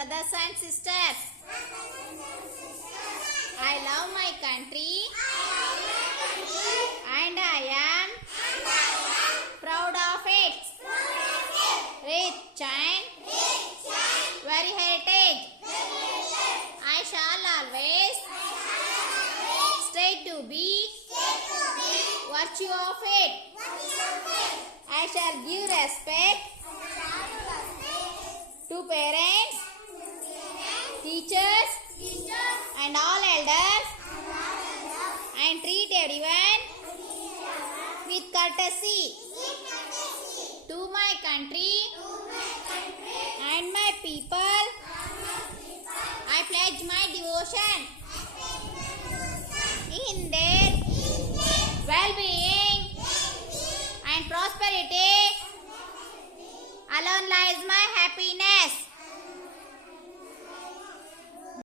brothers and sisters. I love my country and I am proud of it. Rich and very heritage. I shall always stay to be virtue of it. I shall give respect to parents, teachers, and all elders, and treat everyone with courtesy. To my country and my people, I pledge my devotion. In their well-being and prosperity alone lies my happiness.